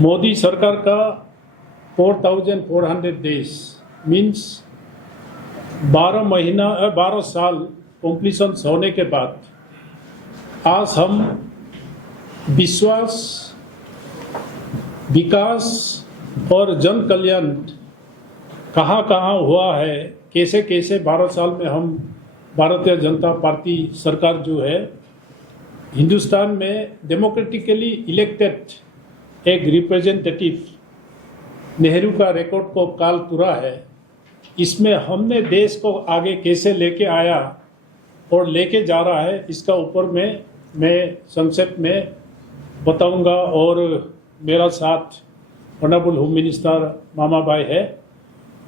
मोदी सरकार का 4,400 days means 12 साल कंप्लीशन होने के बाद आज हम विश्वास, विकास और जन कल्याण कहाँ कहाँ हुआ है, कैसे कैसे 12 साल में हम भारतीय जनता पार्टी सरकार जो है हिंदुस्तान में डेमोक्रेटिकली इलेक्टेड एक रिप्रेजेंटेटिव नेहरू का रिकॉर्ड को काल तुरा है। इसमें हमने देश को आगे कैसे लेके आया और लेके जा रहा है, इसका ऊपर में मैं संक्षेप में बताऊंगा। और मेरा साथ ऑनरेबल होम मिनिस्टर मामा भाई है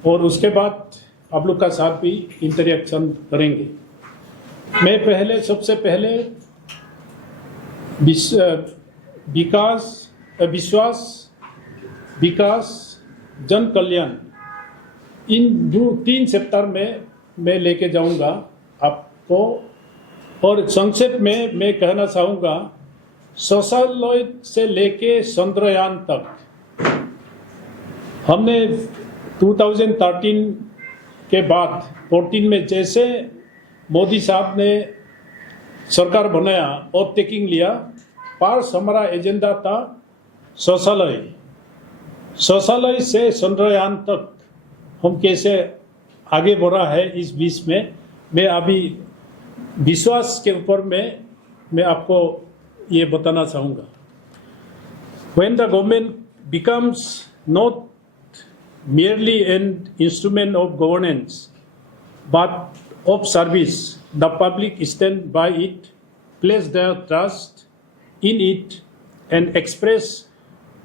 और उसके बाद आप लोग का साथ भी इंटरेक्शन करेंगे। मैं सबसे पहले विश्वास, विकास, जन कल्याण इन जो 3 सेक्टर में मैं लेके जाऊंगा आपको। और संक्षेप में मैं कहना चाहूँगा, शौचालय से लेके चंद्रयान तक हमने 2013 के बाद 14 में जैसे मोदी साहब ने सरकार बनाया और टेकिंग लिया, पास हमारा एजेंडा था शौचालय से चंद्रयान तक हम कैसे आगे बढ़ा है। इस बीच में मैं अभी विश्वास के ऊपर में मैं आपको ये बताना चाहूँगा। When the government becomes not merely an instrument of governance but of service, the public stand by it, place their trust in it and express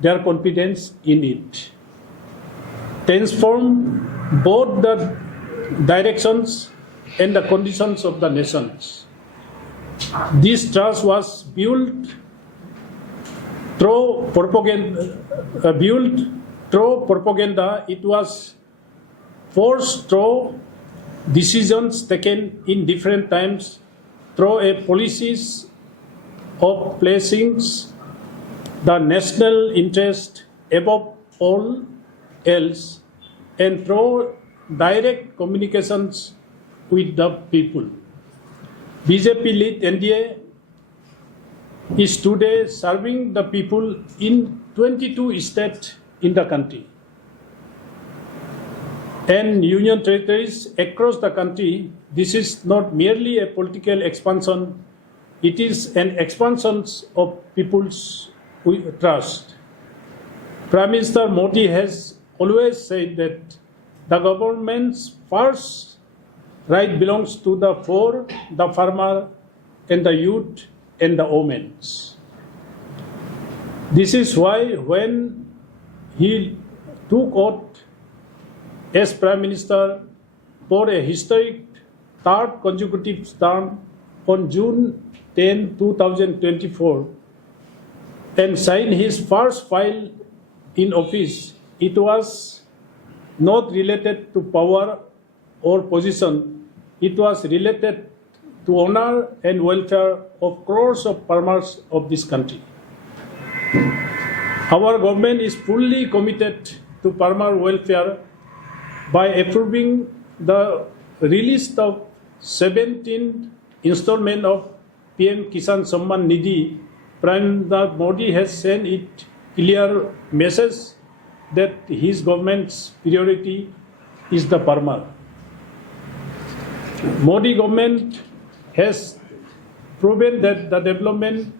their confidence in it. Transform both the directions and the conditions of the nations. This trust was built through propaganda. It was forced through decisions taken in different times, through a policies of placing the national interest above all else, and through direct communications with the people. BJP led NDA is today serving the people in 22 states in the country and union territories across the country. This is not merely a political expansion, it is an expansion of people's trust. Prime Minister Modi has always said that the government's first right belongs to the poor, the farmer, and the youth and the women. This is why when he took oath as Prime Minister for a historic third consecutive term on June 10, 2024, and signed his first file in office, it was not related to power or position. It was related to honor and welfare of crores of farmers of this country. Our government is fully committed to farmer welfare by approving the release of 17th installment of PM Kisan Samman Nidhi. Prime Minister Modi has sent it clear message that his government's priority is the farmer. Modi government has proven that the development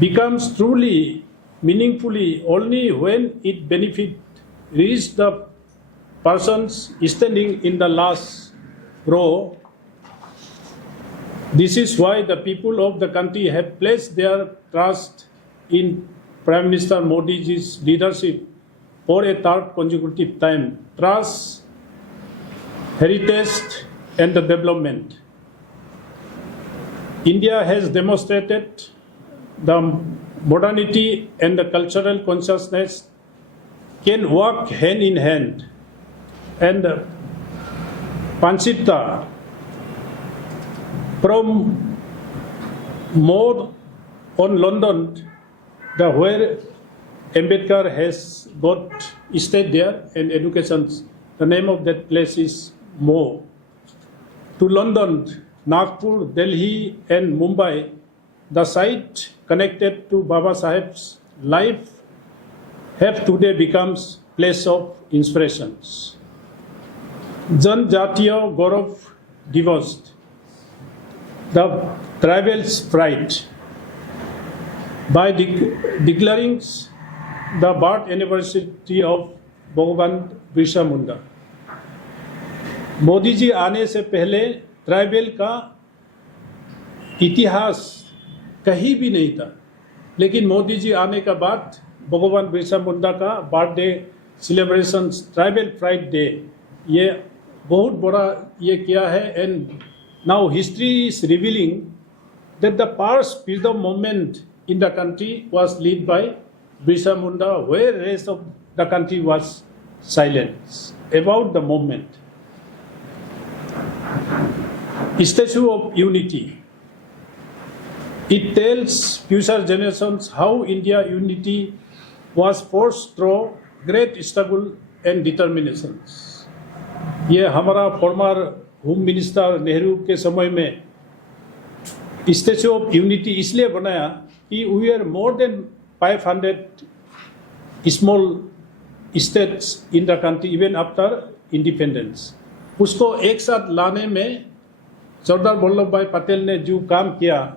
becomes truly meaningfully only when it benefits reach the persons standing in the last row. This is why the people of the country have placed their trust in Prime Minister Modi's leadership for a third consecutive time. Trust, heritage, and the development. India has demonstrated the modernity and the cultural consciousness can work hand in hand. And Panchita from more on London, where Ambedkar has got stayed there and education. The name of that place is Mo. To London, Nagpur, Delhi, and Mumbai, the site connected to Baba Saheb's life have today becomes place of inspirations. Janjatiya Gaurav Divas, the tribal's pride, by declaring the birth anniversary of भगवान बिरसा मुंडा. मोदी जी आने से पहले ट्राइबल का इतिहास कहीं भी नहीं था, लेकिन मोदी जी आने के बाद भगवान बिरसा मुंडा का birthday celebration tribal pride day ये बहुत बड़ा ये किया है. And now history is revealing that the past freedom movement in the country was led by Birsa Munda, where the rest of the country was silent about the movement. Statue of Unity. It tells future generations how India unity was forced through great struggle and determinations. ये हमारा farmer home minister Nehru के समय में statue of unity इसलिए बनाया कि we are more than 500 small states in the country even after independence. उसको एक साथ लाने में सरदार वल्लभ भाई पटेल ने जो काम किया,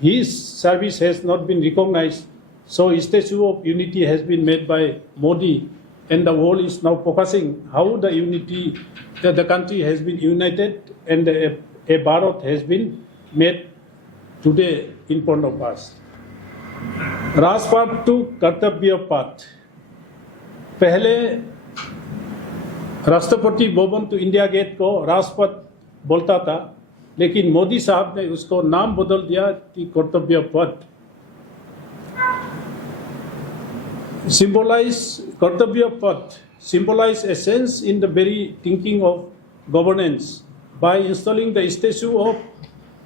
his service has not been recognized. So statue of unity has been made by Modi, and the world is now focusing how the unity, the country has been united, and a Bharat has been made today in front of us. राजपाट टू कर्तव्य पाठ. पहले राष्ट्रपति Bhavan to India gate को राजपथ बोलता था, लेकिन मोदी साहब ने उसको नाम बदल दिया कि कर्तव्य पथ. कर्तव्य पथ symbolize a sense in the very thinking of governance by installing the statue of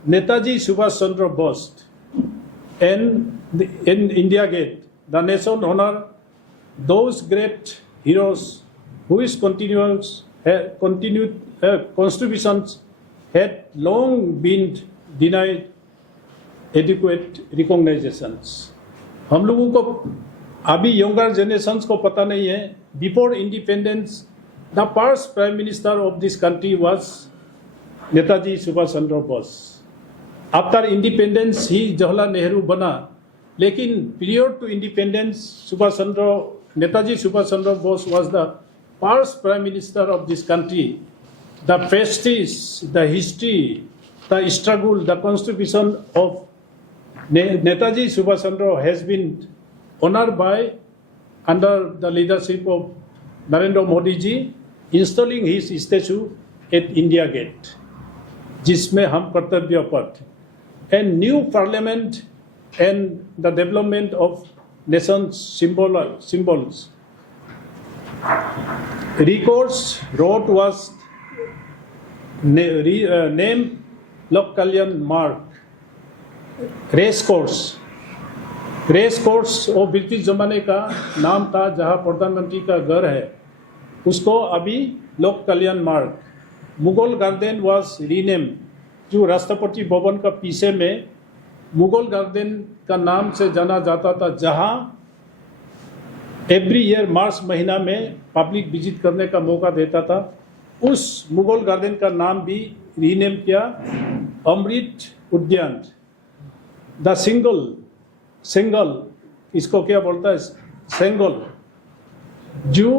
Netaji Subhash Chandra Bose and in India Gate. The nation honor those great heroes whose continued contributions had long been denied adequate recognitions. हम लोगों को अभी younger generations को पता नहीं है. Before independence the first prime minister of this country was Netaji Subhash Chandra Bose. After independence ही जवाहरलाल नेहरू बना, लेकिन period to independence Netaji Subhash Chandra Bose was the first prime minister of this country. The prestige, the history, the struggle, the constitution of Netaji Subhash Chandra has been honored by under the leadership of Narendra Modi ji, installing his statue at India Gate, जिसमें हम कर्तव्य पथ and new parliament and the development of nation's symbols. Recourse road was named Lok Kalyan Marg. Race course वो British जमाने का नाम था, जहां प्रधानमंत्री का घर है, उसको अभी लोक कल्याण मार्ग. मुगल गार्डन वाज रीनेम, जो राष्ट्रपति भवन का पीछे में मुगल गार्डन का नाम से जाना जाता था, जहां एवरी ईयर मार्च महीना में पब्लिक विजिट करने का मौका देता था. उस मुगल गार्डन का नाम भी रीनेम किया अमृत उद्यान. द सिंगल इसको क्या बोलता है, सेंगल, जो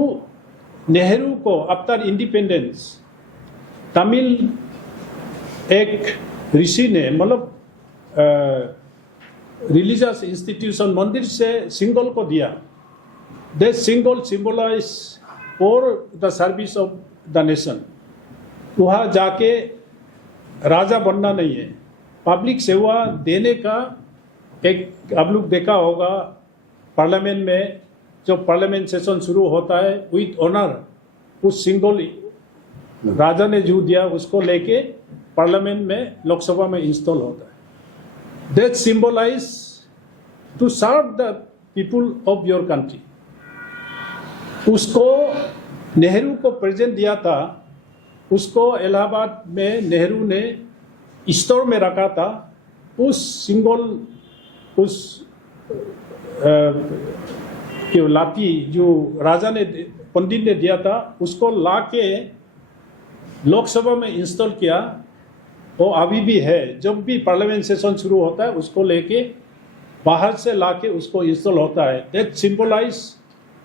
नेहरू को आफ्टर इंडिपेंडेंस तमिल एक ऋषि ने, मतलब रिलीजियस इंस्टीट्यूशन मंदिर से सिंगल को दिया. The Sengol symbolise for the service of the nation. वहाँ जाके राजा बनना नहीं है, पब्लिक सेवा देने का एक, आप लोग देखा होगा पार्लियामेंट में जो पार्लियामेंट सेशन शुरू होता है विथ ऑनर, उस सिंगल राजा ने जो दिया उसको लेके पार्लियामेंट में लोकसभा में इंस्टॉल होता है. That symbolise to serve the people of your country. उसको नेहरू को प्रेजेंट दिया था, उसको इलाहाबाद में नेहरू ने स्टोर में रखा था। उस सिंबल, उस लाठी जो राजा ने, पंडित ने दिया था, उसको लाके लोकसभा में इंस्टॉल किया। वो अभी भी है, जब भी पार्लियामेंट सेशन शुरू होता है उसको लेके बाहर से लाके उसको इंस्टॉल होता है। That symbolise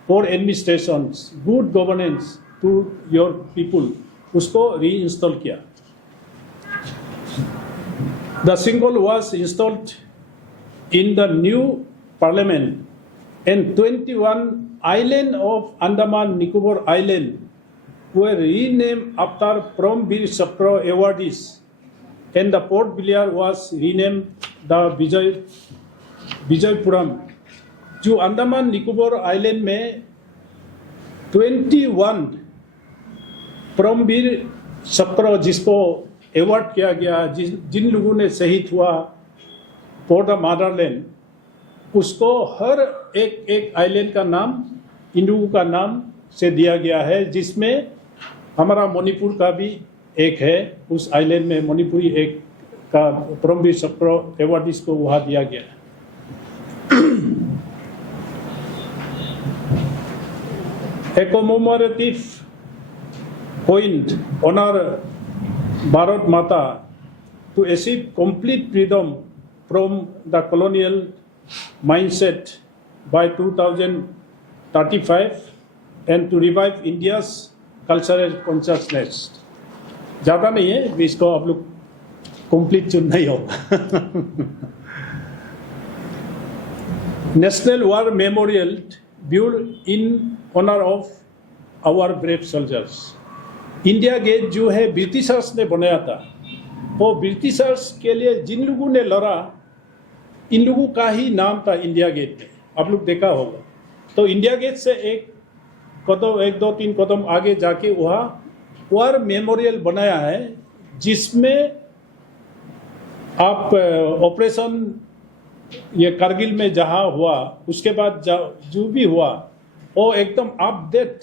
for administration, good governance to your people. उसको री इंस्टॉल किया। The symbol was installed in the new parliament and 21 island of Andaman Nicobar Island were renamed after Paramveer Chakra awardees, and the Port Blair was renamed the Vijayapuram. जो अंडमान निकोबार आइलैंड में 21 परमवीर चक्र जिसको अवार्ड किया गया, जिन लोगों ने शहीद हुआ फॉर द मदरलैंड, उसको हर एक आइलैंड का नाम इन लोगों का नाम से दिया गया है, जिसमें हमारा मणिपुर का भी एक है। उस आइलैंड में मणिपुरी एक का परमवीर चक्र अवार्ड को वहाँ दिया गया है। A commemorative point honor Bharat Mata to achieve complete freedom from the colonial mindset by 2035 and to revive India's cultural consciousness। ज़्यादा नहीं है, इसको आप लोग कंप्लीट चुन नहीं होगा। National war memorial built in honor of our brave soldiers। India Gate जो है ब्रिटिशर्स ने बनाया था। वो ब्रिटिशर्स के लिए जिन लोगों ने लड़ा, इन लोगों का ही नाम था इंडिया गेट में। आप लोग देखा होगा। तो इंडिया गेट से एक कदम, 1 2 3 कदम आगे जाके वहाँ वॉर मेमोरियल बनाया है, जिसमें आप ऑपरेशन ये कारगिल में जहाँ हुआ, उसके बाद जो भी हुआ, वो एकदम अपडेट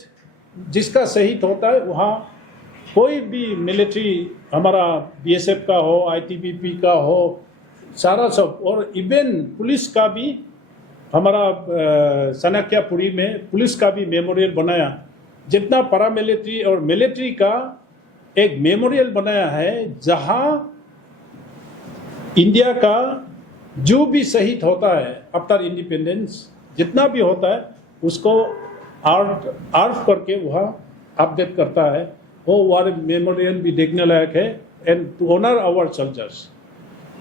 जिसका शहीद होता है वहाँ कोई भी मिलिट्री, हमारा बीएसएफ का हो, आईटीबीपी का हो, सारा सब, और इवन पुलिस का भी, हमारा सनाक्यापुरी में पुलिस का भी मेमोरियल बनाया। जितना पैरामिलिट्री और मिलिट्री का एक मेमोरियल बनाया है, जहाँ इंडिया का जो भी शहीद होता है आफ्टर इंडिपेंडेंस, जितना भी होता है, उसको आर्फ करके वहाँ अपडेट करता है। वो वॉर मेमोरियल भी देखने लायक है, and to honour our soldiers.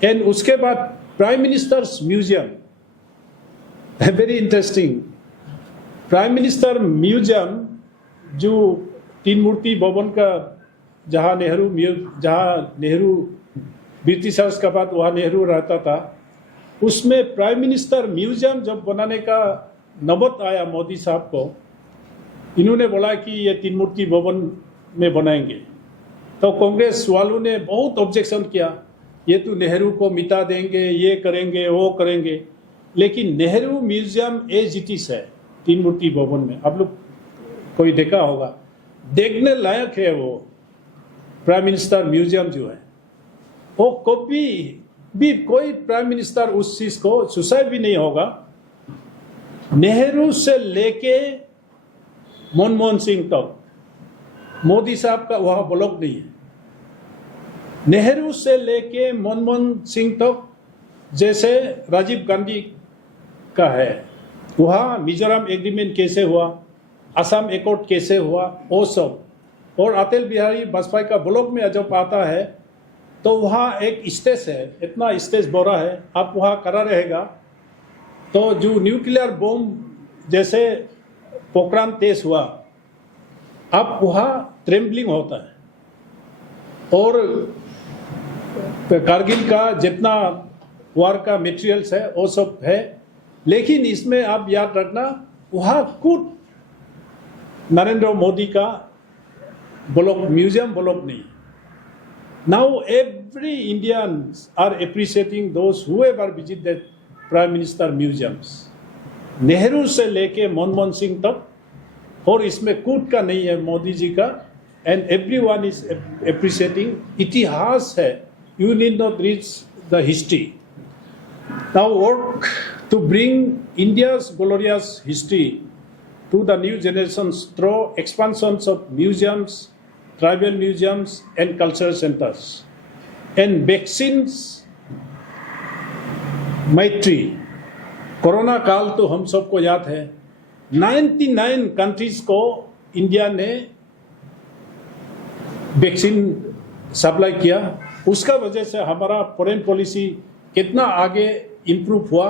And उसके बाद prime ministers museum, very interesting. Prime minister museum जो तीन मूर्ति भवन का, जहाँ नेहरू ब्रिटिशर्स का बाद वहाँ नेहरू रहता था, उसमें प्राइम मिनिस्टर म्यूजियम जब बनाने का नौबत आया मोदी साहब को, इन्होंने बोला कि ये तीन मूर्ति भवन में बनाएंगे। तो कांग्रेस वालों ने बहुत ऑब्जेक्शन किया, ये तो नेहरू को मिटा देंगे, ये करेंगे, वो करेंगे। लेकिन Nehru museum as it is है तीन मूर्ति भवन में। आप लोग कोई देखा होगा, देखने लायक है वो प्राइम मिनिस्टर म्यूजियम जो है। वो कभी भी कोई प्राइम मिनिस्टर उस चीज को सुसाइड भी नहीं होगा। नेहरू से लेके मनमोहन सिंह तक, मोदी साहब का वहाँ ब्लॉक नहीं है। नेहरू से लेके मनमोहन सिंह तक, जैसे राजीव गांधी का है, वहाँ मिजोरम एग्रीमेंट कैसे हुआ, असम एकॉर्ड कैसे हुआ, वो सब। और अटल बिहारी वाजपेयी का ब्लॉक में जब आता है तो वहाँ एक स्टेज है, इतना स्टेज बड़ा है, आप वहाँ खड़ा रहेगा तो जो न्यूक्लियर बॉम्ब जैसे पोखरान तेज हुआ, आप वहाँ ट्रेम्बलिंग होता है। और कारगिल का जितना वार का मटेरियल्स है वो सब है। लेकिन इसमें आप याद रखना, वहाँ खुद नरेंद्र मोदी का ब्लॉक, म्यूजियम ब्लॉक नहीं। Now every Indians are appreciating those whoever visit that Prime Minister museums. Nehru से लेके मनमोहन सिंह तक, और इसमें कूट का नहीं है मोदी जी का, एंड एवरीवन इज एप्रिशिएटिंग. इतिहास है, you need not reach the history. Now work to bring India's glorious history to the new generations through expansions of museums, tribal museums and cultural centers. And vaccines, मैत्री. कोरोना काल तो हम सबको याद है. 99 कंट्रीज को इंडिया ने वैक्सीन सप्लाई किया. उसका वजह से हमारा फॉरेन पॉलिसी कितना आगे इम्प्रूव हुआ,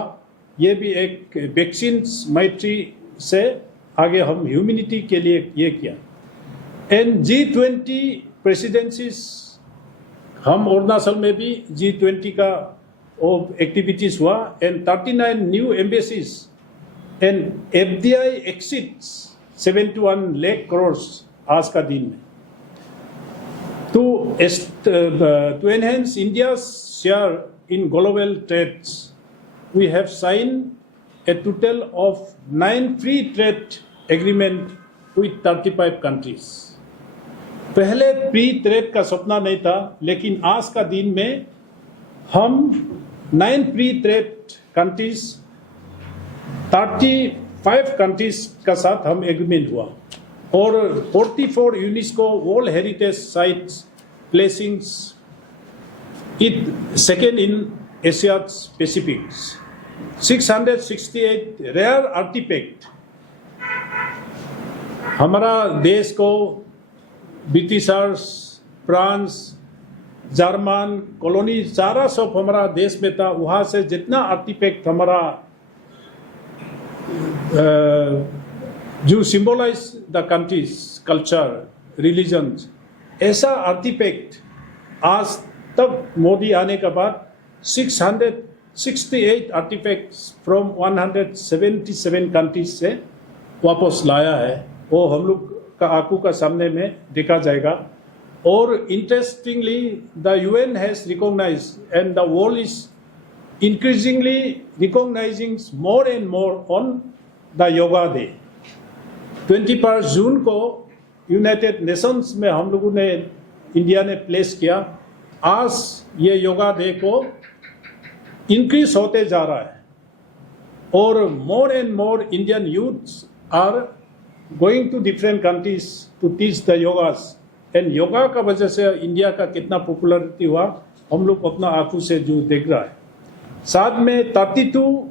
ये भी एक वैक्सीन मैत्री से आगे हम ह्यूमैनिटी के लिए ये किया. एंड G20 प्रेसिडेंसीज, हम अरुणाचल में भी G20 का एक्टिविटीज हुआ, एंड 39 न्यू एम्बेसीज, एंड FDI एक्सिट्स 71 लाख करोड़ आज का दिन में. To enhance India's share in global trades, we have signed a total of 9 free trade agreement with 35 countries. पहले फ्री ट्रेड का सपना नहीं था, लेकिन आज का दिन में हम 9 फ्री ट्रेड कंट्रीज, 35 कंट्रीज का साथ हम एग्रीमेंट हुआ, और 44 UNESCO world heritage sites placings it second in Asia Pacific. 668 rare artifact. हमारा देश को ब्रिटिशर्स, फ्रांस, जर्मन कॉलोनी सारा सब हमारा देश में था. वहाँ से जितना आर्टिफैक्ट हमारा जो symbolise the country's culture, religions, ऐसा आर्टिफैक्ट आज तक मोदी आने के बाद 668 आर्टिफैक्ट्स फ्रॉम 177 कंट्रीज से वापस लाया है. वो हम लोग का आंखों का सामने में देखा जाएगा. और interestingly the UN has recognised and the world is increasingly recognising more and more on the yoga day. 21 जून को यूनाइटेड नेशंस में हम लोगों ने, इंडिया ने प्लेस किया. आज ये योगा डे को इंक्रीज होते जा रहा है, और more and more Indian youths are going to different countries to teach the yogas. And yoga का वजह से इंडिया का कितना पॉपुलरिटी हुआ हम लोग अपना आंखों से जो देख रहा है. साथ में 32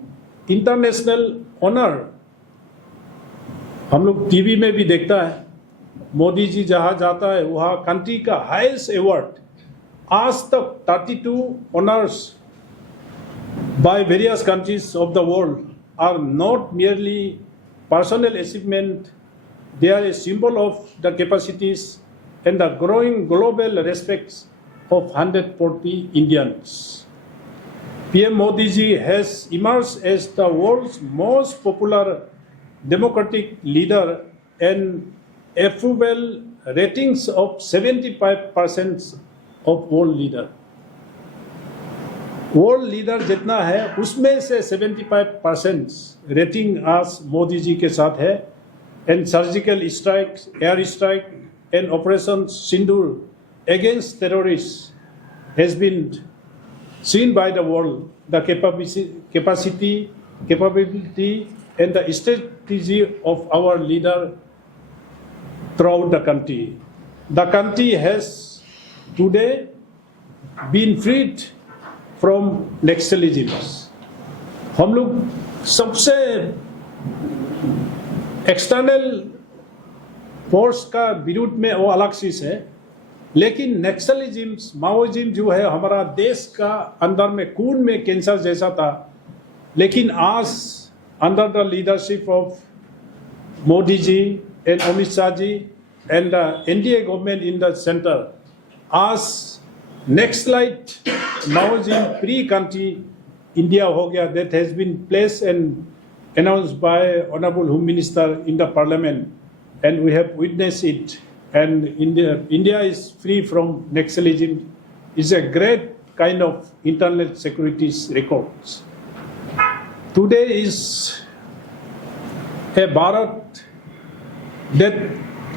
इंटरनेशनल ऑनर हम लोग टीवी में भी देखता है. मोदी जी जहाँ जाता है वहाँ कंट्री का हाईएस्ट अवार्ड, आज तक 32 honours by various countries of the world are not merely personal achievement, they are a symbol of the capacities and the growing global respect of 140 Indians. PM Modi ji has emerged as the world's most popular democratic leader and approval ratings of 75% of world leader. World leader जितना है उसमें से 75% रेटिंग आज मोदी जी के साथ है. And surgical strike, air strike and operation Sindoor against terrorist has been seen by the world. The capability and the strategy of our leader throughout the country. The country has today been freed from Naxalism. हम लोग सबसे external force का विरोध में वो अलग चीज है, लेकिन नेक्सलिज्म, माओइज्म जो है हमारा देश का अंदर में खून में कैंसर जैसा था. लेकिन आज under the leadership of Modi ji and Amit Shah ji and the NDA government in the centre, आज Naxalite Maoism free country India हो गया. That has been place and announced by Honorable Home Minister in the Parliament, and we have witnessed it. And India is free from Naxalism. Is a great kind of internal security records. Today is A Bharat that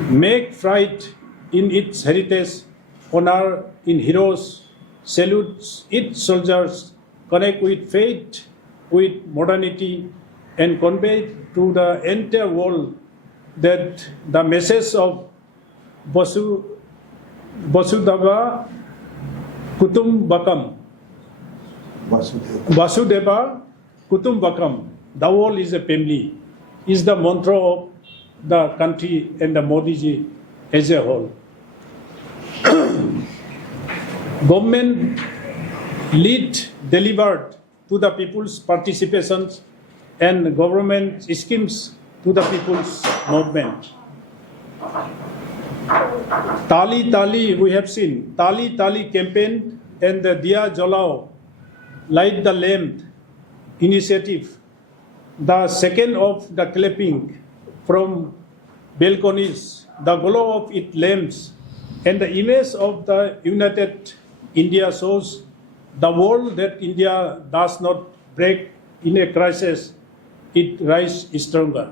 make pride in its heritage, honor in heroes, salutes its soldiers, connect with faith, with modernity, and convey to the entire world that the message of Vasudhaiva Kutumbakam, Vasudeva Kutumbakam, the world is a family, is the mantra of the country and the Modi ji as a whole. Government lead delivered to the people's participations and government schemes to the people's movement. Tali Tali, we have seen, Tali Tali campaign and the Diya Jalao, Light the Lamp initiative, the second of the clapping from balconies, the glow of its lamps, and the image of the united India shows the world that India does not break in a crisis, it rise stronger.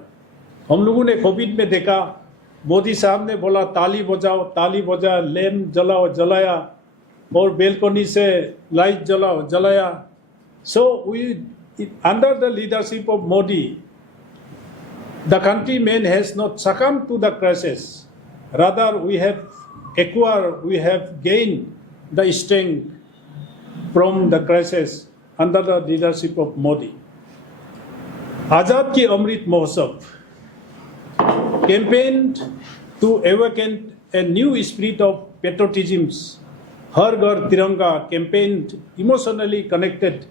हम लोगों ने कोविड में देखा, मोदी साहब ने बोला ताली बजाओ, लैम्प जलाओ, जलाया, और बेलकोनी से लाइट जलाओ, जलाया. So we, under the leadership of Modi, the countrymen has not succumbed to the crisis. Rather, we have gained the strength from the crisis under the leadership of Modi. Azad Ki Amrit Mahotsav campaigned to awaken a new spirit of patriotism. Har Ghar Tiranga campaigned emotionally connected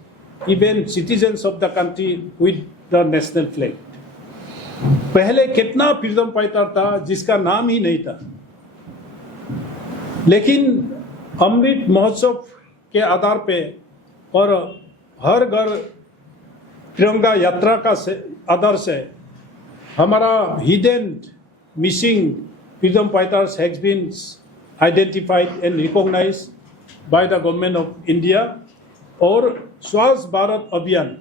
even citizens of the country with the national flag. पहले कितना freedom fighter था जिसका नाम ही नहीं था, लेकिन अमृत महोत्सव के आधार पे और हर घर तिरंगा यात्रा का आधार से हमारा hidden missing freedom fighters has been identified and recognised by the government of India. और स्वच्छ भारत अभियान,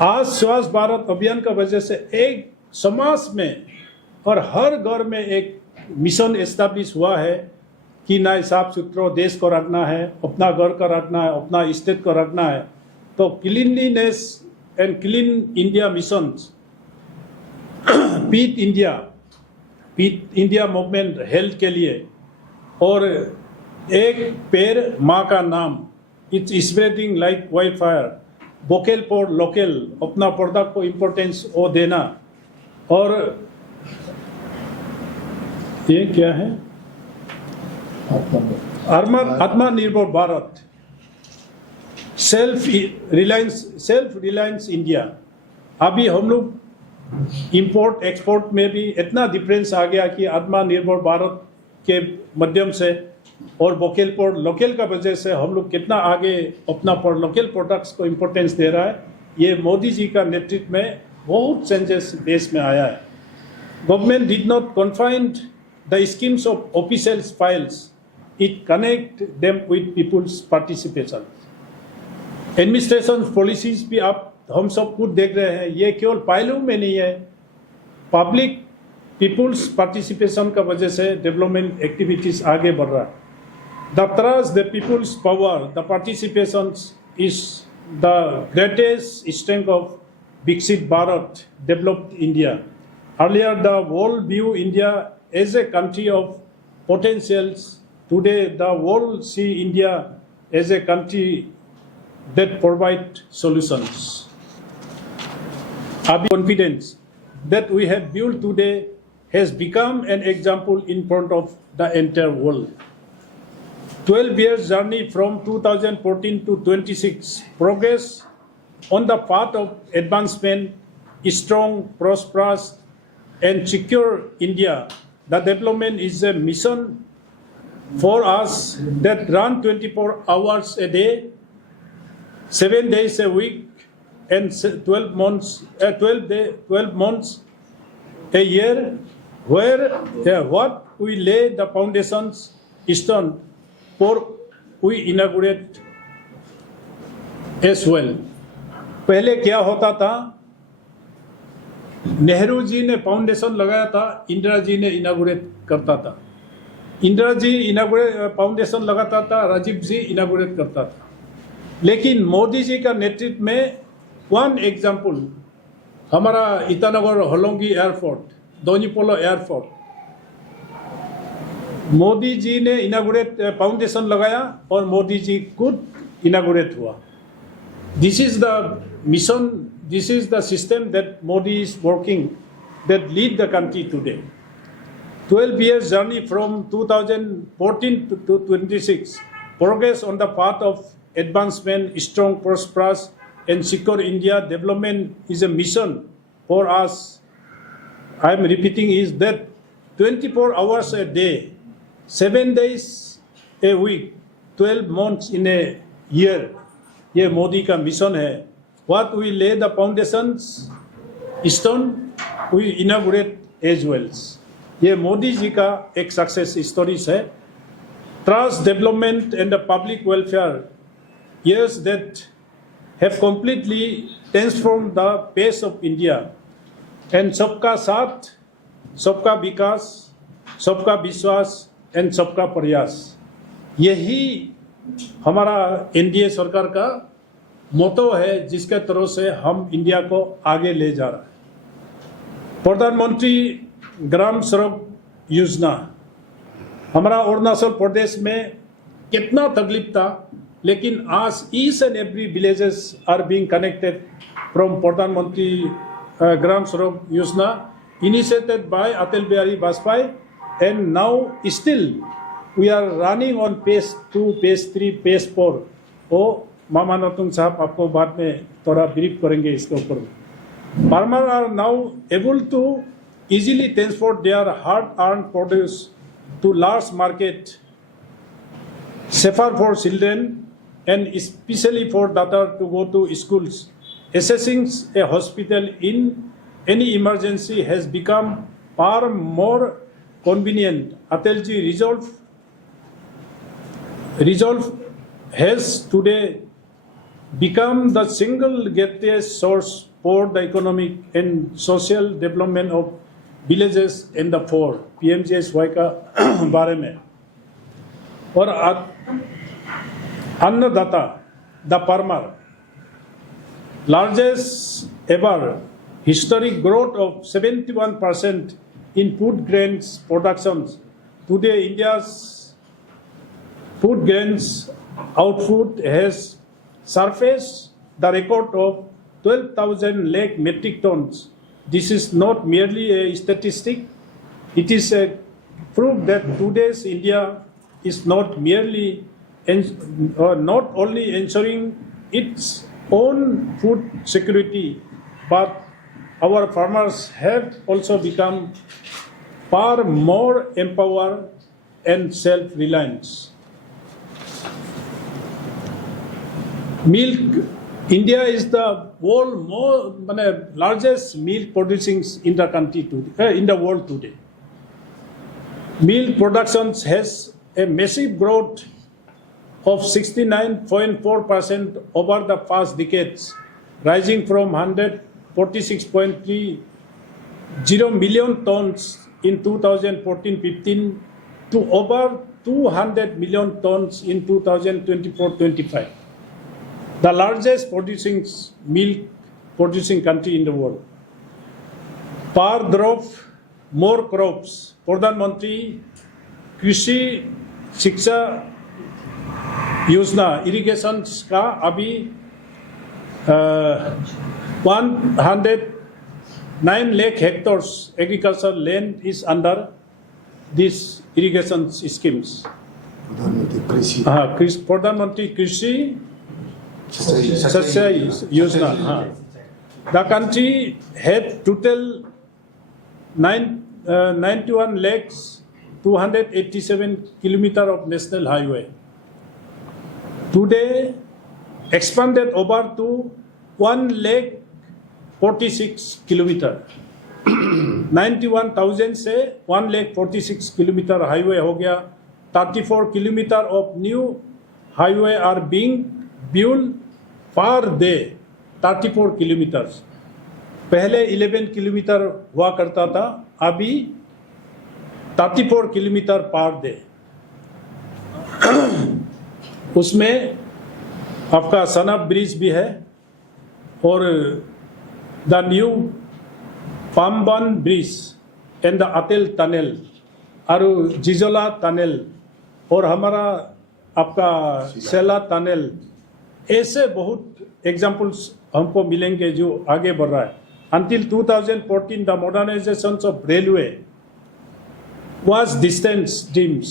आज स्वच्छ भारत अभियान का वजह से एक समाज में और हर घर में एक मिशन एस्टैब्लिश हुआ है कि ना साफ सुथरा देश को रखना है, अपना घर का रखना है, अपना स्टेट को रखना है. तो cleanliness and clean India mission, पीट इंडिया मूवमेंट हेल्थ के लिए, और एक पेड़ माँ का नाम, it's spreading like wild fire, vocal for local, अपना प्रोडक्ट को इम्पोर्टेंस वो देना. और ये क्या है, आत्मनिर्भर भारत, सेल्फ रिलायंस इंडिया. अभी हम लोग इंपोर्ट एक्सपोर्ट में भी इतना डिफरेंस आ गया कि आत्मनिर्भर भारत के माध्यम से और वोकल फॉर लोकल का वजह से हम लोग कितना आगे अपना फॉर लोकल प्रोडक्ट्स को इम्पोर्टेंस दे रहा है. ये मोदी जी का नेतृत्व में बहुत चेंजेस देश में आया है. Government did not confined the schemes of official files, it connect them with people's participation. Administration policies भी आप हम सब कुछ देख रहे हैं, ये केवल फाइलों में नहीं है, पब्लिक पीपुल्स पार्टिसिपेशन का वजह से डेवलपमेंट एक्टिविटीज आगे बढ़ रहा है. The trust, the people's power, the participations is the greatest strength of Viksit Bharat, developed India. Earlier, the world view India as a country of potentials. Today, the world see India as a country that provide solutions. Our confidence that we have built today has become an example in front of the entire world. 12 years journey from 2014 to 26, progress on the path of advancement, strong, prosperous, and secure India. The development is a mission for us that run 24 hours a day, 7 days a week, and 12 months a year, where what we lay the foundations stone for we inaugurate as well. पहले क्या होता था, नेहरू जी ने फाउंडेशन लगाया था, इंदिरा जी ने इनागुरेट करता था। इंदिरा जी इनागुरेट फाउंडेशन लगाता था, राजीव जी इनागुरेट करता था। लेकिन मोदी जी का नेतृत्व में वन एग्जाम्पल, हमारा ईटानगर होलोंगी एयरपोर्ट, दोनीपोलो एयरपोर्ट, मोदी जी ने इनागुरेट फाउंडेशन लगाया और मोदी जी खुद इनागुरेट हुआ। This is the mission, this is the system that Modi is working, that lead the country today. 12 years journey from 2014 to 26, progress on the path of advancement, strong, prosperous, and secure India development is a mission for us. I am repeating is that 24 hours a day, 7 days a week, 12 months in a year, ये मोदी का मिशन है। What we lay the foundations stone, we inaugurate as well. ये मोदी जी का एक success stories है। Trust development and the public welfare, years that have completely transformed the pace of India, and सबका साथ, सबका विकास, सबका विश्वास एंड सबका प्रयास, यही हमारा एनडीए सरकार का मोटो है, जिसके तरह से हम इंडिया को आगे ले जा रहा है। प्रधानमंत्री ग्राम सड़क योजना, हमारा अरुणाचल प्रदेश में कितना तकलीफ था, लेकिन आज each and every villages are being connected from Pradhan Mantri Gram Sadak Yojana, initiated by Atal Bihari Vajpayee, and now still we are running on page 2, page 3, page 4। वो मामा नतुंग साहब आपको बाद में थोड़ा ब्रीफ करेंगे इसके ऊपर। Farmer are now able to easily transport their hard-earned produce to large market, safer for children and especially for daughter to go to schools. Accessing a hospital in any emergency has become far more convenient. Atalji resolve has today become the single greatest source for the economic and social development of villages in the four, PMGSY का बारे में। और अन्नदाता, the farmer, largest ever historic growth of 71% in food grains production. Today India's food grains output has surfaced the record of 12,000 lakh metric tons. This is not merely a statistic, it is a proof that today's India is not merely not only ensuring its own food security, but our farmers have also become far more empowered and self-reliant. Milk, India is the world largest milk producing in the country today, in the world today. Milk production has a massive growth of 69.4% over the past decades, rising from 146.30 million tons in 2014-15 to over 200 million tons in 2024-25. The largest milk producing country in the world. Per drop more crops. Pradhan Mantri कृषि शिक्षा योजना इरिगेशन का अभी 109 lakh hectares agricultural land is under this irrigation schemes. प्रधानमंत्री कृषि Sasya Yojana. The country had total 91 lakhs 287 kilometers of national highway. Today expanded over to 1 lakh 46 kilometers. 91,000 से 1 lakh 46 kilometer highway हो गया। 34 kilometers of new highway are being built per day, 34 kilometers. पहले 11 किलोमीटर हुआ करता था, अभी 34 किलोमीटर पर डे। उसमें आपका सनब ब्रिज भी है और the new Pamban bridge and the अटेल टनल और जिजोला टनल और हमारा आपका सेला टनल, ऐसे बहुत एग्जाम्पल्स हमको मिलेंगे जो आगे बढ़ रहा है। Until 2014, the modernization of railway was distant dreams.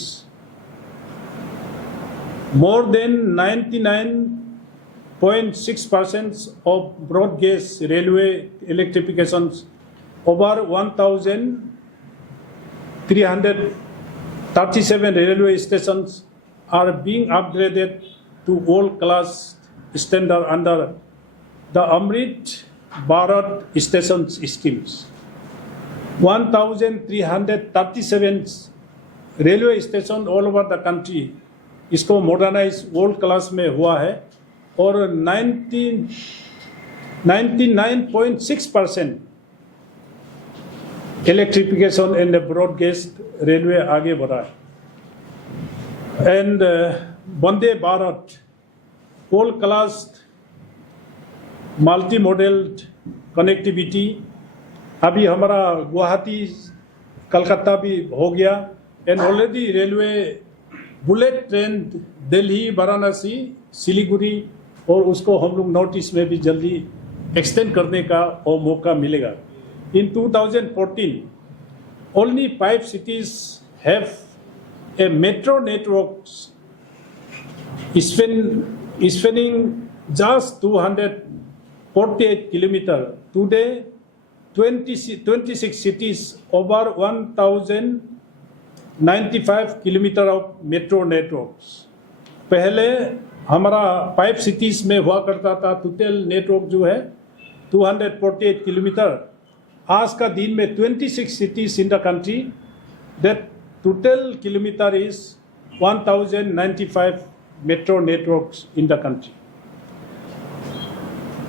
More than 99.6% of broad gauge railway electrifications, over 1,337 railway stations are being upgraded to world-class standard under the Amrit Bharat stations schemes. 1,337 railway station all over the country इसको modernise world class में हुआ है और 99.6% electrification and broad gauge railway आगे बढ़ा है। And Vande Bharat world class multi modal connectivity, अभी हमारा गुवाहाटी कलकत्ता भी हो गया and already railway bullet train Delhi Varanasi Siliguri और उसको हम लोग नॉर्थ ईस्ट में भी जल्दी एक्सटेंड करने का और मौका मिलेगा। इन 2014 ओनली 5 cities have a metro network spanning just 248 kilometers. Today 26 cities over 1,095 kilometre of metro networks. पहले हमारा 5 cities में हुआ करता था टोटल नेटवर्क जो है 248 किलोमीटर। आज का दिन में 26 cities in the country that total kilometer is 1,095 metro networks in the country.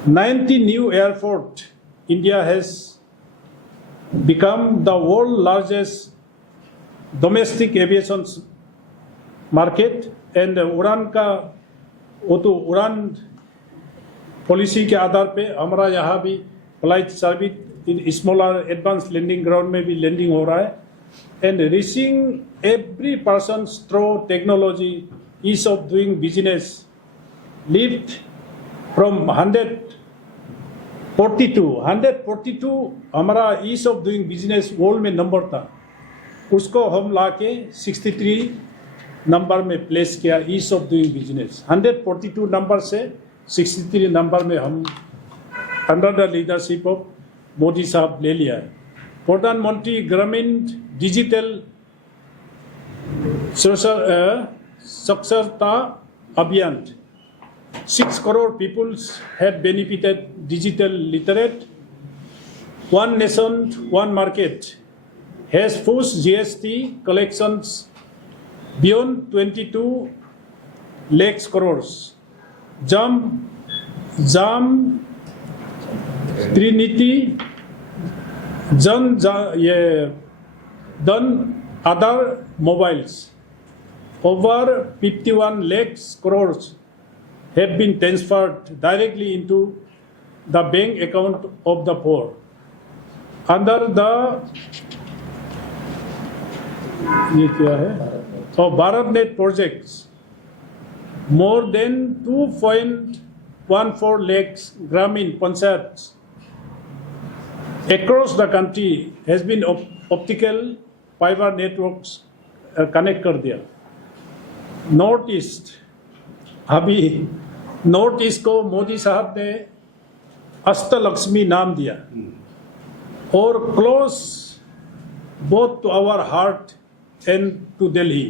90 new airport. India has become the world largest domestic aviation market and उड़ान का वो तो उड़ान पॉलिसी के आधार पे हमारा यहाँ भी flight service in smaller advance landing ground में भी लैंडिंग हो रहा है and reaching every person through technology ease of doing business lift from 142 हमारा ease of doing business world में नंबर था, उसको हम लाके 63 नंबर में प्लेस किया ease of doing business. 142 number से 63 नंबर में हम under the leadership of Modi sahab ले लिया है। प्रधानमंत्री ग्रामीण डिजिटल साक्षरता अभियान 6 crore people have benefited digital literate. One nation, one market has pushed GST collections beyond 22 lakhs crores. JAM Trinity Jan other mobiles over 51 lakhs crores have been transferred directly into the bank account of the poor. Under the ये क्या है? BharatNet projects, more than 2.14 lakhs Gramin Panchayats across the country has been optical fiber networks connect कर दिया। North east, अभी north east को मोदी साहब ने अष्टलक्ष्मी नाम दिया और close both to our heart and to Delhi.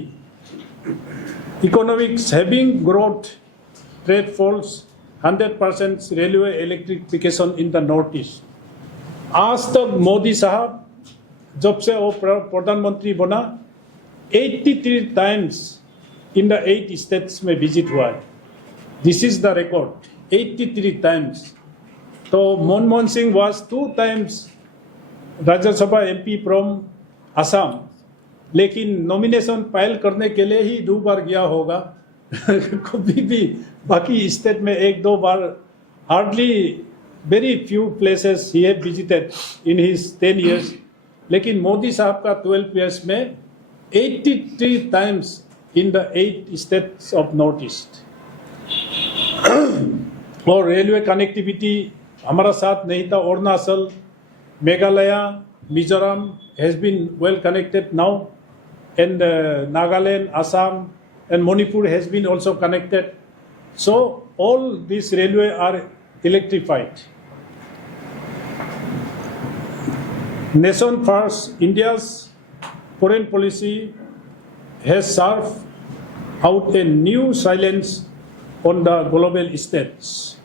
Economics having growth, trade falls, 100% railway electrification in the northeast. आज तक मोदी साहब जब से वो प्रधानमंत्री बना 83 times in the 8 states में विजिट हुआ है। This is the record, 83 times. So Manmohan Singh was 2 times Rajya Sabha MP from Assam, लेकिन नॉमिनेशन फाइल करने के लिए ही 2 बार गया होगा कभी भी बाकी स्टेट में 1-2 बार, हार्डली वेरी फ्यू प्लेसेस ही have visited in his 10 years. लेकिन मोदी साहब का 12 years में 83 times in the 8 states of north east. और रेलवे कनेक्टिविटी हमारा साथ नहीं था. अरुणाचल, मेघालय, Mizoram has been well connected now, and Nagaland, Assam, and Manipur has been also connected. So all these railway are electrified. Nation first, India's foreign policy has served out a new silence on the global stage.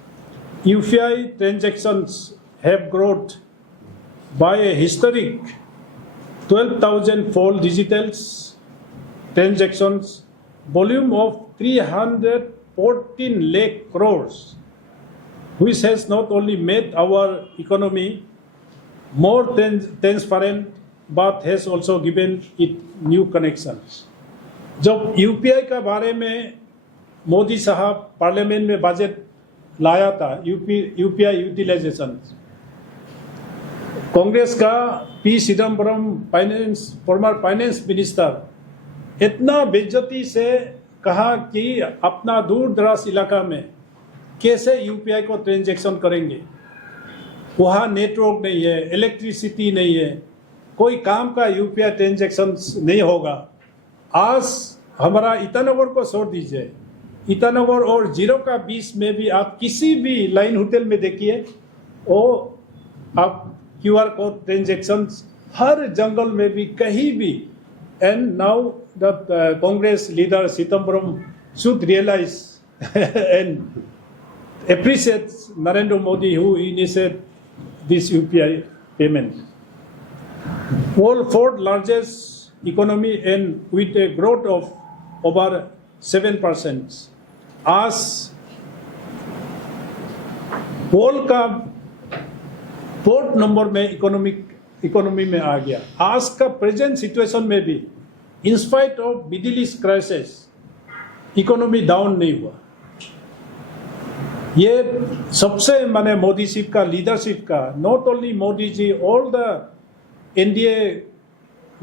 UPI transactions have grown by a historic 12,000 fold digital transactions, volume of 314 lakh crores, which has not only made our economy more transparent, but has also given it new connections. जब यूपीआई का बारे में मोदी साहब पार्लियामेंट में बजट लाया था, UPI utilisation, Congress का पी Chidambaram former finance minister इतना बेइज्जती से कहा कि अपना दूर दराज इलाका में कैसे यूपीआई को ट्रांजैक्शन करेंगे, वहाँ नेटवर्क नहीं है, इलेक्ट्रिसिटी नहीं है, कोई काम का यूपीआई ट्रांजैक्शन नहीं होगा. आज हमारा ईटानगर को छोड़ दीजिए, ईटानगर और जीरो का बीच में भी आप किसी भी लाइन होटल में देखिए, वो आप QR कोड ट्रांजैक्शंस हर जंगल में भी कहीं भी. And now the Congress leader Chidambaram should realise and appreciate Narendra Modi who initiated this UPI payment. World fourth largest economy and with a growth of over 7%. आज वर्ल्ड का 4th नंबर में इकोनॉमी में आ गया. आज का प्रेजेंट सिचुएशन में भी in spite of middle east crisis economy down नहीं हुआ. ये सबसे माने मोदी जी का लीडरशिप का, not only Modi ji, all the NDA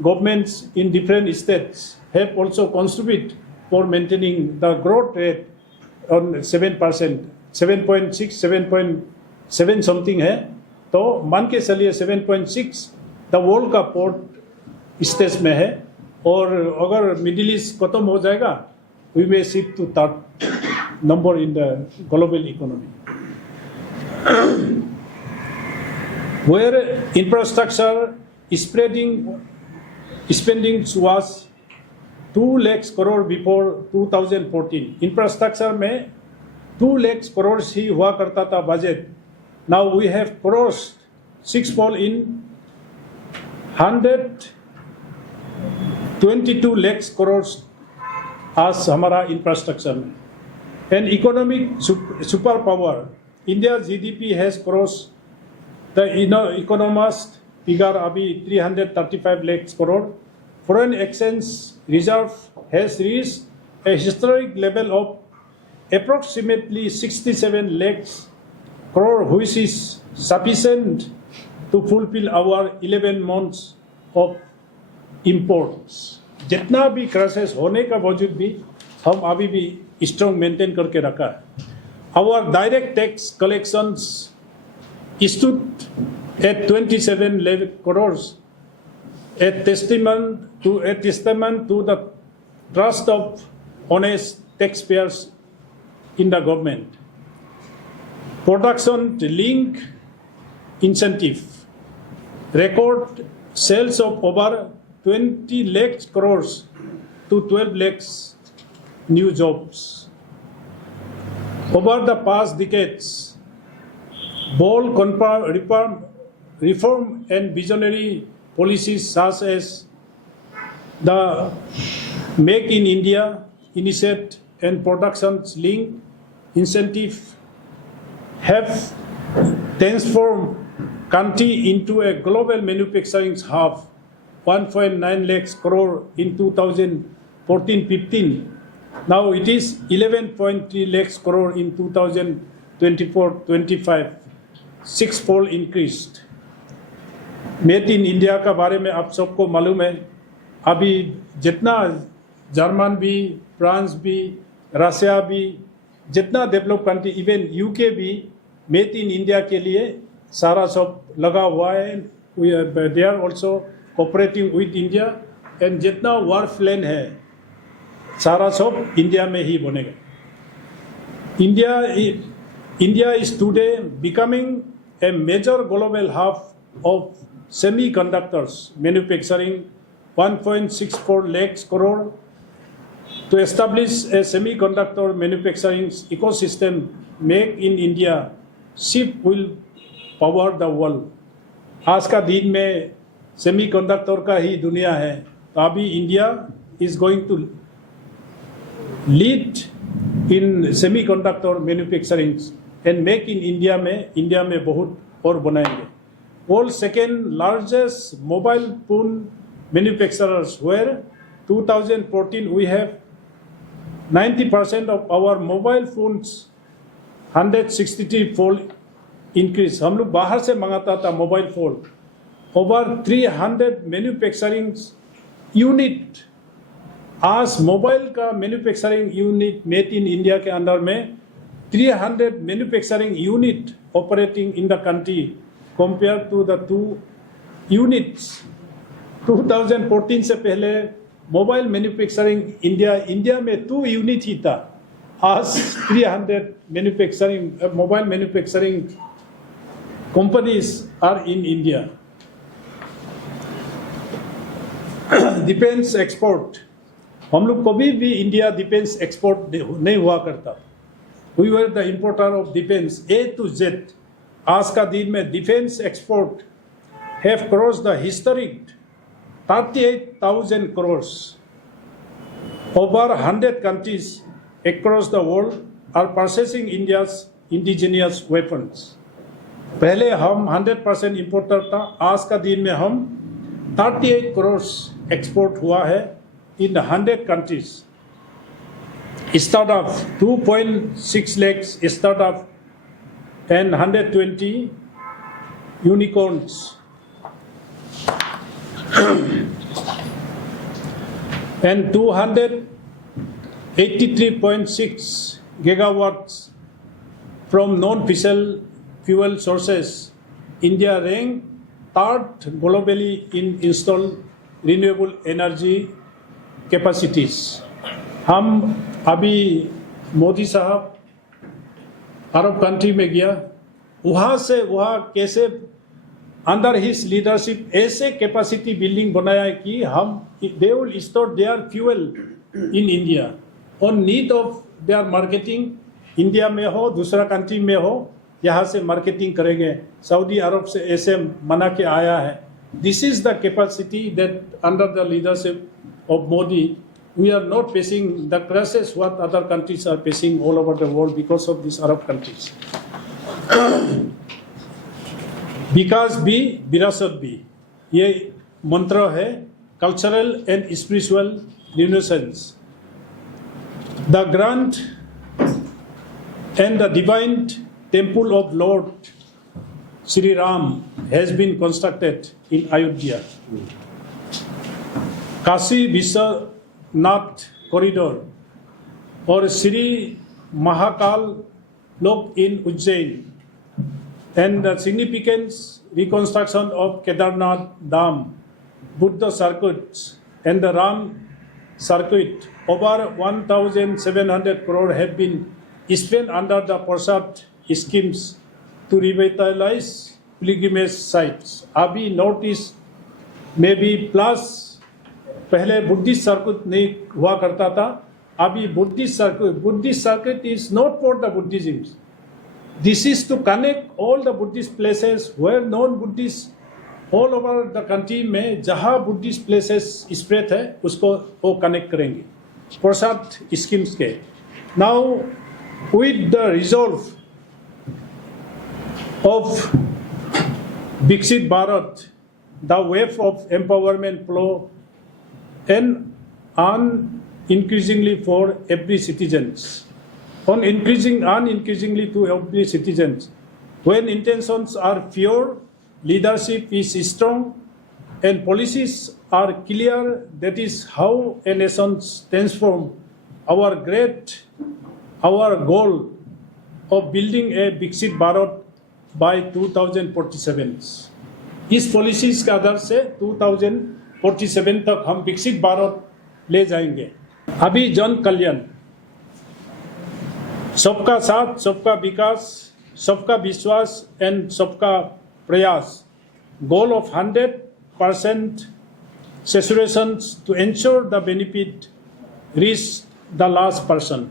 governments in different states have also contribute for maintaining the growth rate on 7%, 7.6, 7.7 something है. तो मान के चलिए 7.6 द वर्ल्ड का फोर्थ स्टेज में है. और अगर मिडिल ईस्ट खत्म हो जाएगा, we may shift to 3rd number in the global economy. Where infrastructure spending was 2 lakhs crore before 2014. Infrastructure में 2 lakhs crore ही हुआ करता था budget. Now we have crossed 6-fold in 122 lakhs crores आज हमारा इंफ्रास्ट्रक्चर में. An economic superpower, India's GDP has crossed the economist figure अभी 335 lakhs crore. Foreign exchange reserve has reached a historic level of approximately 67 lakhs crore, which is sufficient to fulfill our 11 months of imports. जितना भी क्राइसिस होने का बावजूद भी हम अभी भी स्ट्रॉन्ग मेंटेन करके रखा है. Our direct tax collections stood at 27 lakh crores, a testament to the trust of honest taxpayers in the government. Production link incentive, record sales of over 20 lakhs crores to 12 lakhs new jobs. Over the past decades, bold reform and visionary policies such as the Make in India initiative and production link incentive have transform country into a global manufacturing hub, 1.9 lakhs crore in 2014-15. Now it is 11.3 lakhs crore in 2024-25, six-fold increased. Made in India का बारे में आप सबको मालूम है, अभी जितना जर्मन भी, फ्रांस भी, रशिया भी, जितना डेवलप कंट्री, इवन यूके भी मेड इन इंडिया के लिए सारा सब लगा हुआ है. They are also cooperating with India and जितना वार प्लान है सारा सब इंडिया में ही बनेगा. India is today becoming a major global hub of semiconductors manufacturing, 1.64 lakhs crore. To establish a semiconductor manufacturing ecosystem, Make in India shift will power the world. आज का दिन में सेमीकंडक्टर का ही दुनिया है, तो अभी India is going to lead in semiconductor manufacturing and make in India में बहुत और बनाएंगे. World second largest mobile phone manufacturers, where 2014 we have 90% of our mobile phones 163-fold increase. हम लोग बाहर से मंगाता था mobile phone. Over 300 manufacturing unit, आज मोबाइल का manufacturing unit made in India के अंदर में 300 manufacturing unit operating in the country. Compared to the 2 units, 2014 से पहले मोबाइल मैन्युफैक्चरिंग इंडिया में 2 यूनिट ही था. आज 300 manufacturing mobile manufacturing companies are in India. Defence export, हम लोग कभी भी इंडिया डिफेंस एक्सपोर्ट नहीं हुआ करता. We were the importer of defence A to Z. आज का दिन में defence export have cross the historic 38,000 crores. Over 100 countries across the world are purchasing India's indigenous weapons. पहले हम 100% इंपोर्टर था, आज का दिन में हम 38 crores एक्सपोर्ट हुआ है इन 100 countries. Startup 2.6 lakhs startup and 120 unicorns. And 283.6 gigawatts from non-fossil fuel sources. India ranked third globally in installed renewable energy capacities. हम अभी मोदी साहब अरब कंट्री में गया, वहाँ से वहाँ कैसे अंडर हिज लीडरशिप ऐसे कैपेसिटी बिल्डिंग बनाया कि हम they will store their fuel in India on need of their marketing. India में हो, दूसरा कंट्री में हो, यहाँ से मार्केटिंग करेंगे. सऊदी अरब से ऐसे बना के आया है. This is the capacity that under the leadership of Modi we are not facing the crisis what other countries are facing all over the world because of these Arab countries. विकास भी विरासत भी, ये मंत्र है. Cultural and spiritual renaissance. The grand and the divine temple of lord Shri Ram has been constructed in Ayodhya. Kashi Vishwanath corridor और Shri Mahakal Lok in Ujjain and the significant reconstruction of Kedarnath Dham, Buddha circuits and the Ram circuit. Over 1,700 crore have been spent under the Prasad schemes to revitalize pilgrimage sites. अभी north east में भी प्लस पहले Buddhist circuit नहीं हुआ करता था, अभी Buddhist circuit is not for the Buddhism. This is to connect all the Buddhist places where non-Buddhist all over the country में जहाँ Buddhist places spread है उसको वो कनेक्ट करेंगे प्रसाद स्कीम्स के. Now with the resolve of Viksit Bharat, the wave of empowerment flow and increasingly for every citizens, increasingly to every citizens. When intentions are pure, leadership is strong, and policies are clear. That is how a nation transforms our goal of building a Viksit Bharat by 2047. इस पॉलिसीज के आधार से 2047 तक हम विकसित भारत ले जाएंगे। अभी जन कल्याण, सबका साथ, सबका विकास, सबका विश्वास एंड सबका प्रयास, goal of 100% saturation to ensure the benefit reach the last person।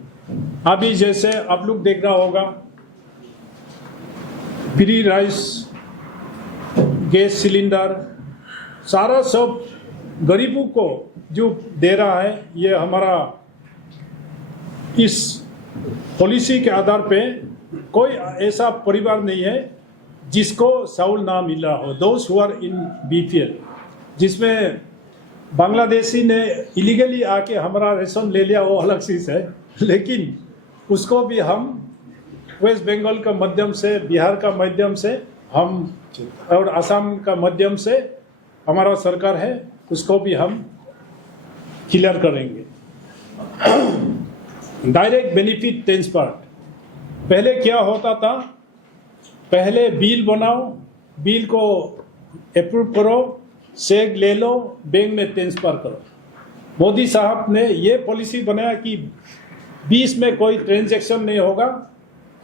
अभी जैसे आप लोग देख रहा होगा फ्री राइस, गैस सिलेंडर, सारा सब गरीबों को जो दे रहा है, ये हमारा इस पॉलिसी के आधार पे कोई ऐसा परिवार नहीं है जिसको चावल ना मिल रहा हो। Those who are in BPL, जिसमें बांग्लादेशी ने इलीगली आके हमारा रेशन ले लिया, वो अलग चीज़ है, लेकिन उसको भी हम वेस्ट बंगाल का माध्यम से, बिहार का माध्यम से हम और असम का माध्यम से हमारा सरकार है, उसको भी हम क्लियर करेंगे। डायरेक्ट बेनिफिट ट्रांसफर, पहले क्या होता था, पहले बिल बनाओ, बिल को अप्रूव करो, चेक ले लो, बैंक में ट्रांसफर करो। मोदी साहब ने ये पॉलिसी बनाया कि बीच में कोई ट्रांजैक्शन नहीं होगा,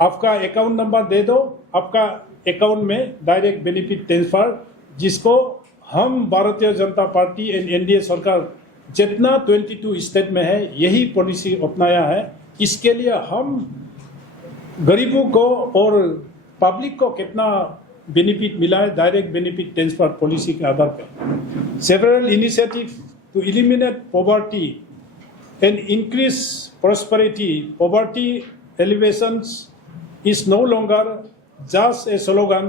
आपका अकाउंट नंबर दे दो, आपका अकाउंट में डायरेक्ट बेनिफिट ट्रांसफर, जिसको हम भारतीय जनता पार्टी एंड एनडीए सरकार जितना 22 स्टेट में है यही पॉलिसी अपनाया है। इसके लिए हम गरीबों को और पब्लिक को कितना बेनिफिट मिला है डायरेक्ट बेनिफिट ट्रांसफर पॉलिसी के आधार पर। Several initiative to eliminate poverty and increase prosperity. Poverty elevations is no longer just a slogan.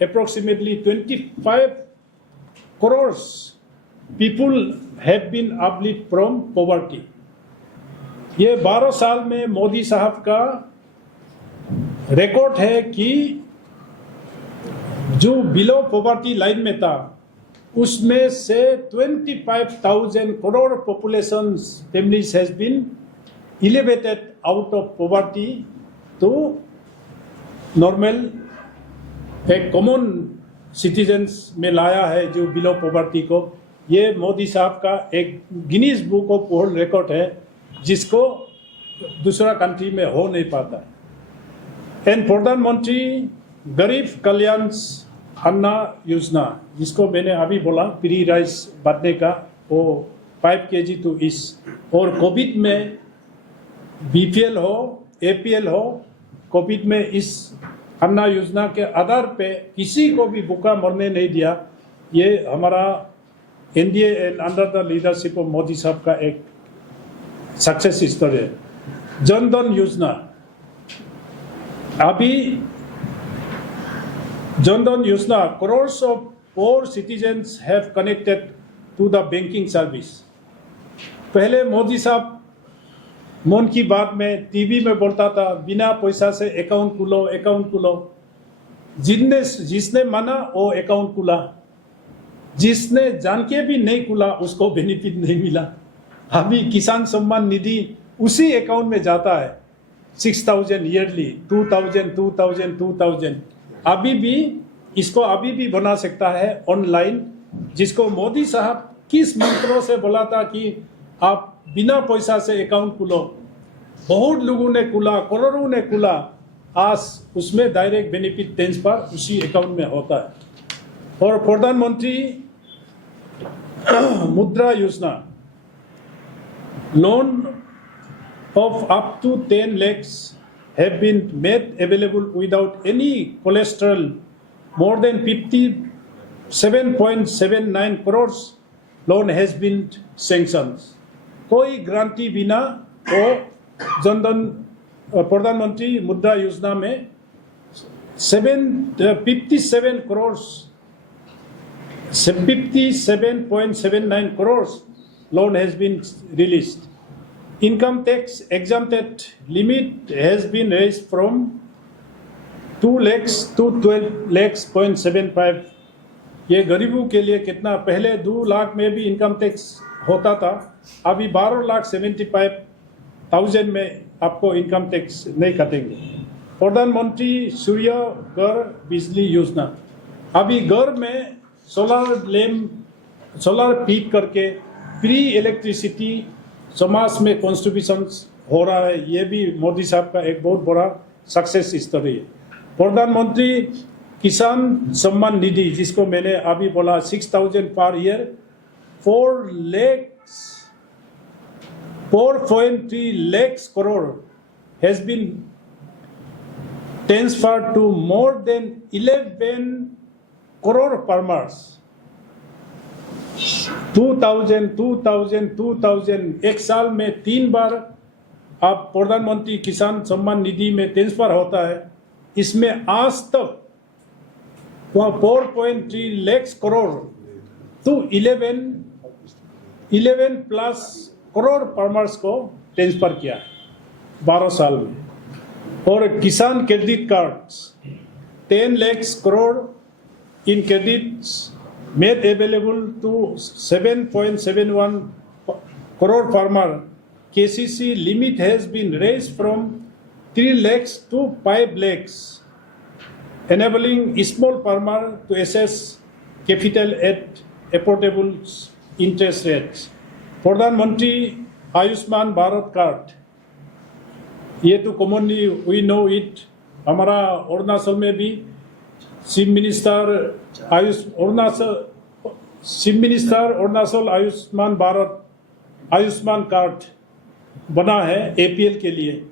Approximately 25 crores people have been uplifted from poverty. ये 12 साल में मोदी साहब का रिकॉर्ड है कि जो बिलो पॉवर्टी लाइन में था उसमें से 25,000 crore population families has been elevated out of poverty to normal एक कॉमन सिटीजन्स में लाया है जो बिलो पॉवर्टी को। ये मोदी साहब का एक Guinness book of world record है जिसको दूसरा कंट्री में हो नहीं पाता। एंड प्रधानमंत्री गरीब कल्याण अन्न योजना, जिसको मैंने अभी बोला फ्री राइस बांटने का, वो 5 kg टू इस, और कोविड में बीपीएल हो एपीएल हो, कोविड में इस अन्ना योजना के आधार पे किसी को भी भूखा मरने नहीं दिया। ये हमारा NDA and under the leadership of Modi साहब का एक सक्सेस स्टोरी है। जन धन योजना, अभी Jan Dhan Yojana crores of poor citizens have connected to the banking service. पहले मोदी साहब मन की बात में टीवी में बोलता था बिना पैसा से अकाउंट खुलो, अकाउंट खुलो। जिसने माना वो अकाउंट खुला, जिसने जान के भी नहीं खुला उसको बेनिफिट नहीं मिला। अभी किसान सम्मान निधि उसी अकाउंट में जाता है, 6,000 ईयरली, 2,000। अभी भी इसको अभी भी बना सकता है ऑनलाइन, जिसको मोदी साहब किस मंत्रों से बोला था कि आप बिना पैसा से अकाउंट खुलो। बहुत लोगों ने खुला, करोड़ों ने खुला, आज उसमें डायरेक्ट बेनिफिट ट्रांसफर उसी अकाउंट में होता है। और प्रधानमंत्री मुद्रा योजना, loan of up to 10 lakhs have been made available without any collateral. More than 57.79 crores loan has been sanctioned. कोई गारंटी बिना वो जनधन प्रधानमंत्री मुद्रा योजना में 57 crores, 57.79 crores loan has been released. Income tax exempted limit has been raised from 2 lakhs to 12 lakhs.75. ये गरीबों के लिए कितना, पहले 2 लाख में भी इनकम टैक्स होता था, अभी 12,75,000 में आपको इनकम टैक्स नहीं काटेंगे। प्रधानमंत्री सूर्य घर बिजली योजना, अभी घर में सोलर फीड करके फ्री इलेक्ट्रिसिटी समाज में कॉन्स्टिट्यूशन हो रहा है। ये भी मोदी साहब का एक बहुत बड़ा सक्सेस स्टोरी है। प्रधानमंत्री किसान सम्मान निधि, जिसको मैंने अभी बोला 6,000 per year, 4.3 lakhs crore has been transferred to more than 11 crore farmers. 2,000 एक साल में 3 बार आप प्रधानमंत्री किसान सम्मान निधि में ट्रांसफर होता है। इसमें आज तक 4.3 lakhs crore to 11 प्लस करोड़ फार्मर्स को ट्रांसफर किया 12 साल में। और किसान credit cards 10 lakhs crore in credits made available to 7.71 crore farmer. KCC limit has been raised from 3 lakhs to 5 lakhs, enabling small farmer to access capital at affordable interest rates. प्रधानमंत्री आयुष्मान भारत कार्ड, ये तो commonly we know it. हमारा अरुणाचल में भी chief minister Arunachal Ayushman कार्ड बना है APL के लिए।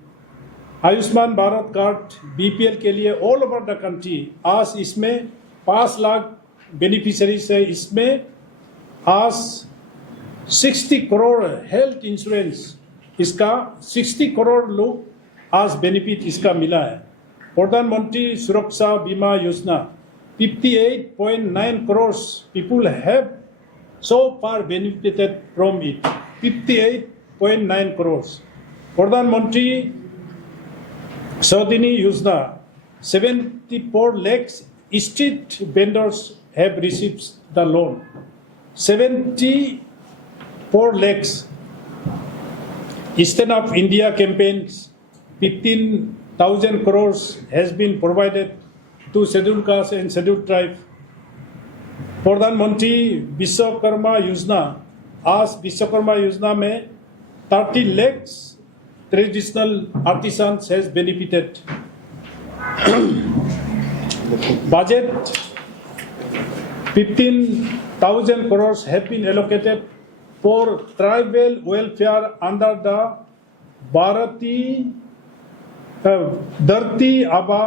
आयुष्मान भारत कार्ड BPL के लिए ऑल ओवर द कंट्री। आज इसमें 5 लाख बेनिफिशरीज है। इसमें आज 60 करोड़ हेल्थ इंश्योरेंस, इसका 60 करोड़ लोग आज बेनिफिट इसका मिला है। प्रधानमंत्री सुरक्षा बीमा योजना 58.9 crores people have so far benefited from it. 58.9 crores. प्रधानमंत्री स्वनिधि योजना 74 lakhs street vendors have received the loan. 74 lakhs. Stand Up India campaigns 15,000 crores has been provided to scheduled caste and scheduled tribe. प्रधानमंत्री विश्वकर्मा योजना, आज विश्वकर्मा योजना में 30 lakhs traditional artisans has benefited. Budget 15,000 crores have been allocated for tribal welfare under the धरती आबा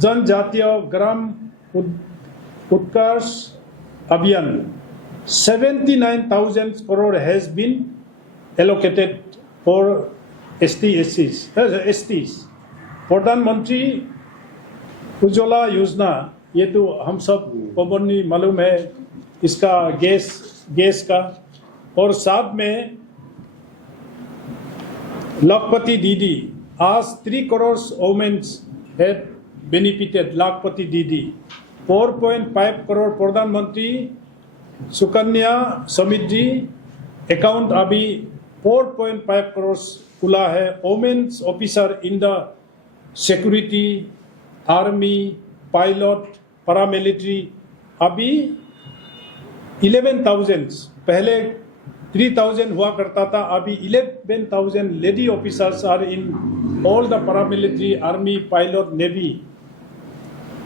जनजातीय ग्राम उत्कर्ष अभियान। 79,000 crore has been allocated for STs. प्रधानमंत्री उज्ज्वला योजना, ये तो हम सब कॉमनली मालूम है, इसका गैस का। और साथ में लाखपति दीदी, आज 3 crores women have benefited लाखपति दीदी। 4.5 crore प्रधानमंत्री सुकन्या समृद्धि अकाउंट अभी 4.5 crores खुला है। Womens officer in the security, army, pilot, paramilitary अभी 11,000, पहले 3,000 हुआ करता था, अभी 11,000 lady officers are in all the paramilitary, army, pilot, navy.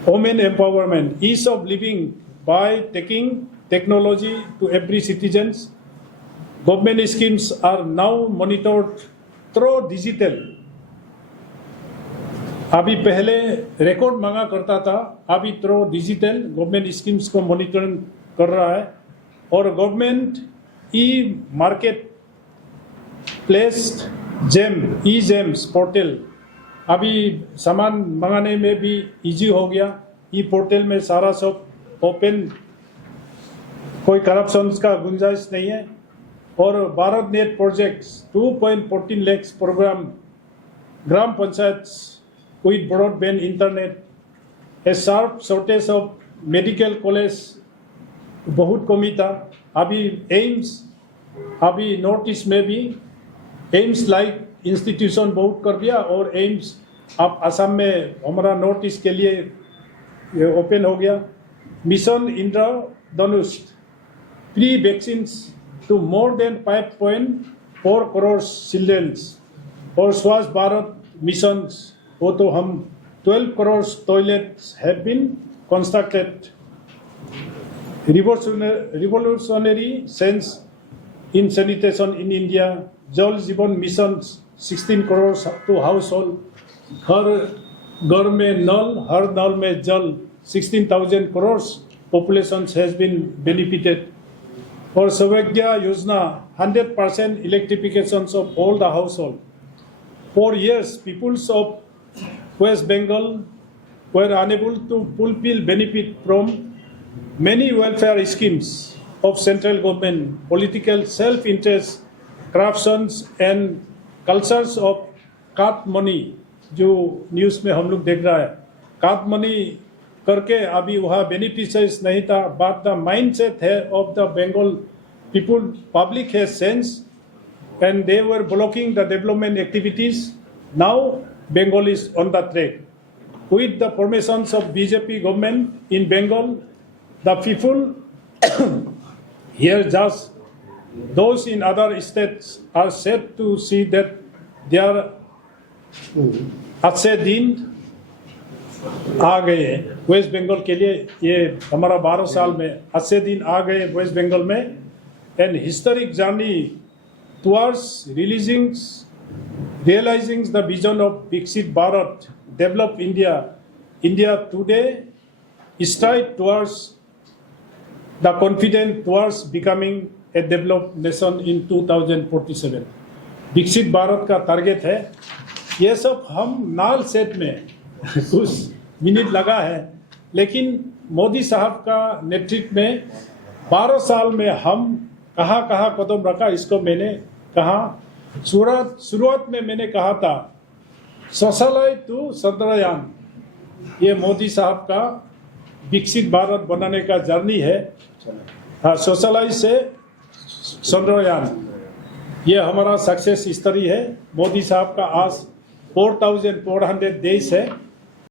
Women empowerment, ease of living by taking technology to every citizens. Government schemes are now monitored through digital. अभी पहले record मांगा करता था, अभी थ्रू डिजिटल गवर्नमेंट स्कीम्स को monitoring कर रहा है। और government e market place James portal अभी सामान मंगाने में भी इजी हो गया, ई पोर्टल में सारा सब ओपन, कोई करप्शन का गुंजाइश नहीं है। और Bharat Net projects 2.14 lakh programme gram panchayat with broadband internet, a sharp shortage of medical college बहुत कमी था। अभी एम्स, अभी नॉर्थ ईस्ट में भी एम्स लाइक इंस्टीट्यूशन बहुत कर दिया, और एम्स अब असम में हमारा नॉर्थ ईस्ट के लिए ये ओपन हो गया। Mission Indradhanush, free vaccine to more than 5.4 crore childrens, और स्वच्छ भारत मिशन, वो तो हम 12 crore toilets have been constructed. Revolutionary sense in sanitation in India, Jal Jeevan Mission 16 crores to household, हर घर में नल, हर नल में जल, 16,000 crores population has been benefited. और सौभाग्य योजना 100% electrification of all the household. For years, peoples of West Bengal were unable to fulfill benefit from many welfare schemes of central government. Political self-interest, corruptions and cultures of काट मनी, जो न्यूज़ में हम लोग देख रहा है, काट मनी करके अभी वहाँ बेनिफिशियरीज नहीं था। बट द माइंडसेट है of the Bengal people, public has sense and they were blocking the development activities. Now Bengal is on the track. With the formations of BJP government in Bengal, the people here, just those in other states, are set to see that their अच्छे दिन आ गए वेस्ट बंगाल के लिए। ये हमारा 12 साल में अच्छे दिन आ गए वेस्ट बंगाल में। And historic journey towards realizing the vision of Viksit Bharat, developed India. India today strides towards the confident towards becoming a developed nation in 2047. विकसित भारत का टारगेट है। ये सब हम नाल सेट में कुछ मिनट लगा है, लेकिन मोदी साहब का नेतृत्व में 12 साल में हम कहाँ कदम रखा, इसको मैंने कहा। शुरुआत में मैंने कहा था शौचालय टू चंद्रयान, ये मोदी साहब का विकसित भारत बनाने का जर्नी है। हाँ, शौचालय से चंद्रयान, ये हमारा सक्सेस स्टोरी है। मोदी साहब का आज 4,400 डेज है।